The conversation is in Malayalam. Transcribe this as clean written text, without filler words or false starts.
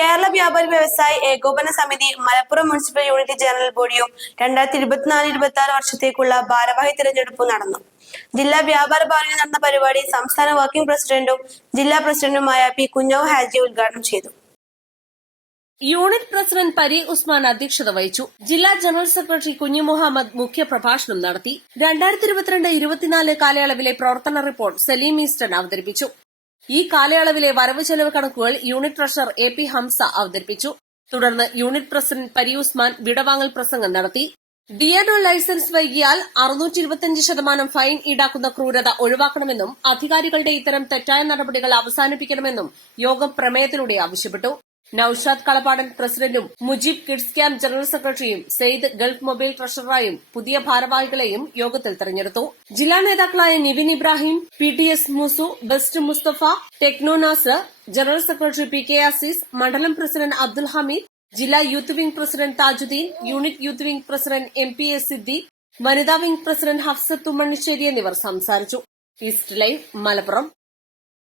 കേരള വ്യാപാരി വ്യവസായി ഏകോപന സമിതി മലപ്പുറം മുനിസിപ്പൽ യൂണിറ്റ് ജനറൽ ബോഡിയും 2024-26 വർഷത്തേക്കുള്ള ഭാരവാഹി തിരഞ്ഞെടുപ്പ് നടന്നു. ജില്ലാ വ്യാപാര ഭവനിൽ നടന്ന പരിപാടി സംസ്ഥാന വർക്കിംഗ് പ്രസിഡന്റും ജില്ലാ പ്രസിഡന്റുമായ പി കുഞ്ഞോ ഹാജി ഉദ്ഘാടനം ചെയ്തു. യൂണിറ്റ് പ്രസിഡന്റ് പരി ഉസ്മാൻ അധ്യക്ഷത വഹിച്ചു. ജില്ലാ ജനറൽ സെക്രട്ടറി കുഞ്ഞു മുഹമ്മദ് മുഖ്യപ്രഭാഷണം നടത്തി. 2022-24 കാലയളവിലെ പ്രവർത്തന റിപ്പോർട്ട് സലീം ഈസ്റ്റൺ അവതരിപ്പിച്ചു. ഈ കാലയളവിലെ വരവ് ചെലവ് കണക്കുകൾ യൂണിറ്റ് ട്രഷറർ AP ഹംസ അവതരിപ്പിച്ചു. തുടർന്ന് യൂണിറ്റ് പ്രസിഡന്റ് പരി ഉസ്മാൻ വിടവാങ്ങൽ പ്രസംഗം നടത്തി. DNO ലൈസൻസ് വൈകിയാൽ 625% ഫൈൻ ഈടാക്കുന്ന ക്രൂരത ഒഴിവാക്കണമെന്നും അധികാരികളുടെ ഇത്തരം തെറ്റായ നടപടികൾ അവസാനിപ്പിക്കണമെന്നും യോഗം പ്രമേയത്തിലൂടെ ആവശ്യപ്പെട്ടു. നൌഷാദ് കളപ്പാടൻ പ്രസിഡന്റും മുജീബ് കിഡ്സ് ക്യാമ്പ് ജനറൽ സെക്രട്ടറിയും സെയ്ദ് ഗൾഫ് മൊബൈൽ ട്രഷററായും പുതിയ ഭാരവാഹികളെയും യോഗത്തിൽ തെരഞ്ഞെടുത്തു. ജില്ലാ നേതാക്കളായ Nivin Ibrahim, PTS Moosu, best Musthafa, techno Nasar, general secretary PK Azeez, മണ്ഡലം പ്രസിഡന്റ് അബ്ദുൽ ഹമീദ്, ജില്ലാ youth wing president Thajuddeen, unit youth wing president MPS Siddique, വനിതാ വിംഗ് പ്രസിഡന്റ് ഹഫ്സത്ത് ഉമ്മണിശ്ശേരി എന്നിവർ സംസാരിച്ചു. East live Malappuram.